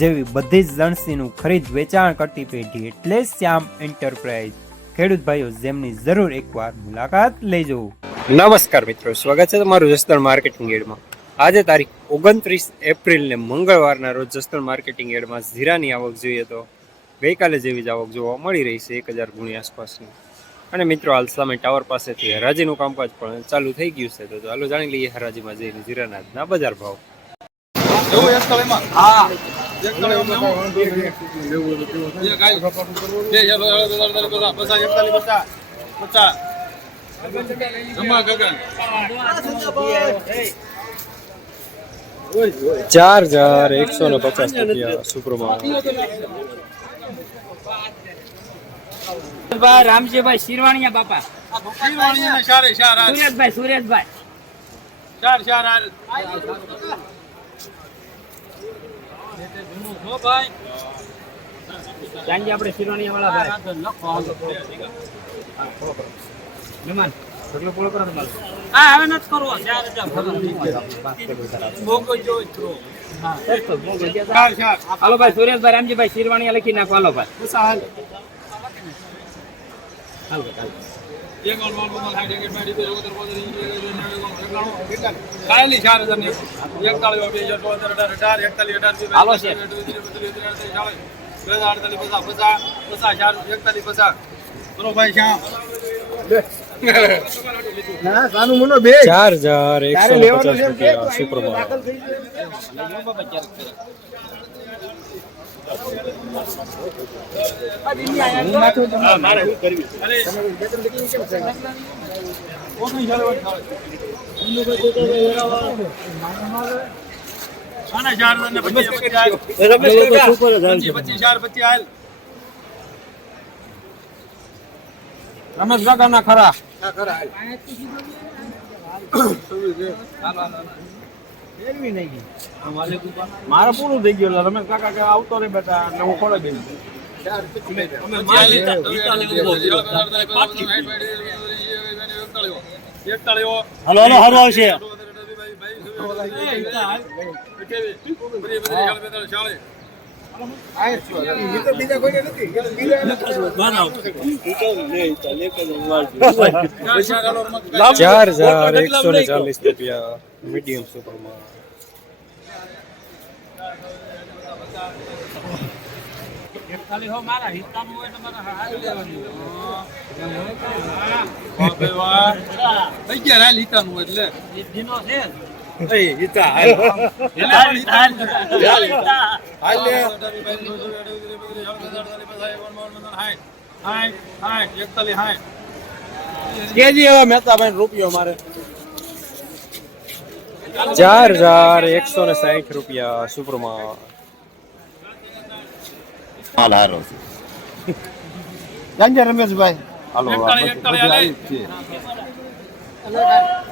જેવી બધી જ લણસીનું ખરીદ વેચાણ કરતી પેઢી એટલે શ્યામ એન્ટરપ્રાઇઝ. ખેડૂત ભાઈઓ જેમની જરૂર એકવાર મુલાકાત લેજો. નમસ્કાર મિત્રો સ્વાગત છે તમારું જસદણ માર્કેટિંગ એડમાં. આજે તારીખ ઓગણત્રીસ એપ્રિલને મંગળવારના રોજ જસદણ માર્કેટિંગ એડમાં ઝીરાની આવક જોઈએ તો ગઈકાલે જેવી જ આવક જોવા મળી રહી છે એક હજાર ગુણી આસપાસની. અને મિત્રો હાલ સામે ટાવર પાસેથી હરાજીનું કામકાજ પણ ચાલુ થઈ ગયું છે. તો ચાલો જાણી લઈએ હરાજીમાં જઈને જીરાના બજાર ભાવ. ચાર હજાર એકસો ને પચાસ રૂપિયા સુપ્રમા ભાઈ રામજીભાઈ શિરવાણીયા બાપા. સુરેશભાઈ સુરેશભાઈ ચાર ભાઈ. સાંજે આપણે શિરવાણીયા વાળા ભાઈ મહેમાન ઢગલો પૂરો કરો તમારો હા હવે નથી કરવો. ચાર હજાર. હાલો ભાઈ સુરેશભાઈ રામજીભાઈ શિરવાણી લખી નાખો. હાલો ભાઈ. હાલ. હાલો. ખાલી ચાર હજાર ને એકતાલીસ, બે હજાર, બોતેર, અઢાર, અઢાર, એકતાલીસ, અઢાર, હજાર, અડતાલીસ, પચાસ, પચાસ, પચાસ, ચાર, એકતાલીસ, પચાસ. ભાઈ શ્યામ. ચાર હજાર એકસો પચાસ રૂપિયા સુપ્રમા ખરા. ચાર હજાર ને પચીસ, પચીસ મારે પૂરું થઈ ગયું રમેશ કાકા કે આવતો રે બેટા એટલે હું ખોલે દઈ હલો હાલો હાલો આવશે. ચાર હજાર એકસો ને ચાલીસ રૂપિયા મીડિયમ સુપરમાં ખાલી હો મારા હિસ્સાનું હોય તો મારે હાલ લેવાનું. થઈ ગયા રાય લીતાનું એટલે ધીનો છે. કેજી હવે મહેતાભાઈ રૂપિયો મારે ચાર હજાર એકસો ને સાહીઠ રૂપિયા સુપરમા. હાલ હારો જાણજે રમેશભાઈ. હાલો.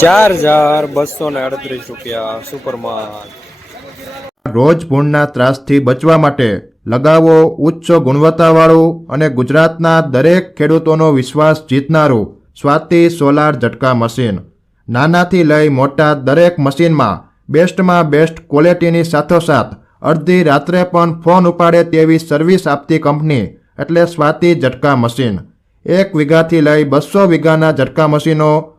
ચાર હજાર બસો ને અડત્રીસ રૂપિયા સુપરમા રોજ ભૂણના ત્રાસથી બચવા માટે લગાવો ઉચ્ચ ગુણવત્તાવાળું અને ગુજરાતના દરેક ખેડૂતોનો વિશ્વાસ જીતનારું સ્વાતિ સોલાર ઝટકા મશીન. નાનાથી લઈ મોટા દરેક મશીનમાં બેસ્ટમાં બેસ્ટ ક્વોલિટીની સાથોસાથ અડધી રાત્રે પણ ફોન ઉપાડે તેવી સર્વિસ આપતી કંપની એટલે સ્વાતિ ઝટકા મશીન. એક વીઘાથી લઈ બસો વીઘાના ઝટકા મશીનો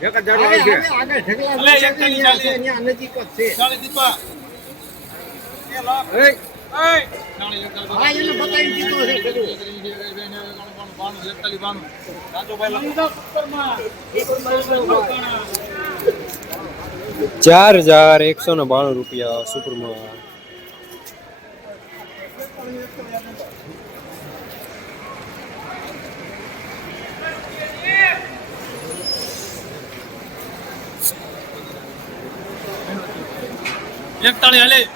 એક નજીક જ છે. દીપા એ ચાર હજાર એકસો ને બાણું રૂપિયા સુપરમાં એકતાળી હાલે.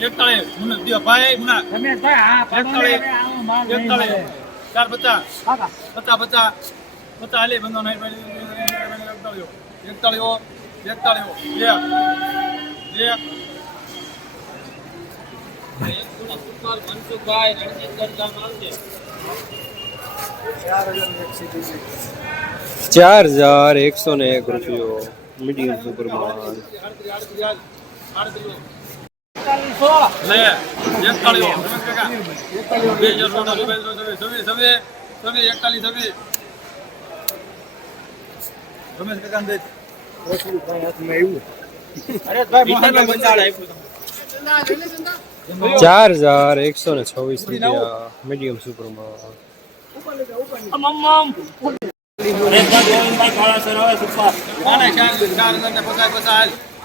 એકતાળી. મુના ભાઈ મુના. એકતાળી. એકતાળી. ચાર પચાસ. પચાસ પચાસ. પચાસ હાલે. બંધો નહીં એકતાળીઓ. એકતાળીઓ. એકતાળીઓ. એક એક ચાર હજાર એકસો ને એક રૂપિયો. મીડિયમ સુપરમાં ચાર હજાર એકસો ને છવ્વીસ રૂપિયા મીડિયમ સુપરમાં પચાસ પચાસ.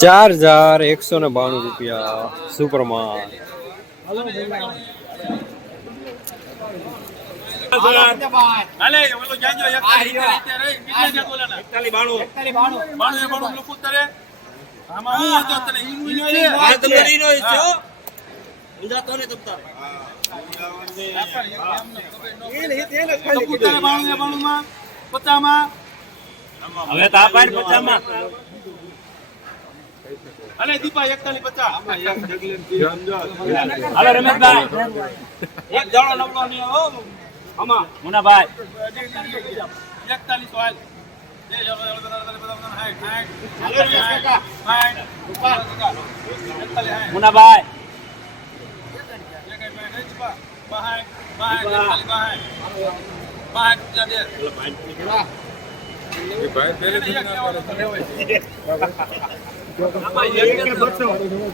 ચાર હજાર એકસો ને બાણું રૂપિયા. સુપરમાં હવે તો આ પચામાં. અને દીપા એકતાલી પચાસ. હાલો રમેશભાઈ. એક જણો નવલો ની હો. આમાં. મુનાભાઈ. એકતાલીસ હાઈટ મુનાભાઈ. એક હાઈટ હાઈટ દીપા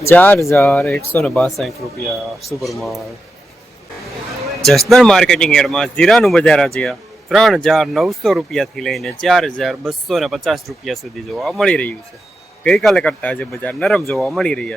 ચાર હજાર એકસો ને બાસઠ રૂપિયા સુપરમાં જસદણ માર્કેટિંગ એડમાં જીરાનું બજાર આજે ત્રણ હજાર નવસો રૂપિયાથી લઈને ચાર હજાર બસો ને પચાસ રૂપિયા સુધી જોવા મળી રહ્યું છે. ગઈકાલે કરતા આજે બજાર નરમ જોવા મળી રહ્યા છે.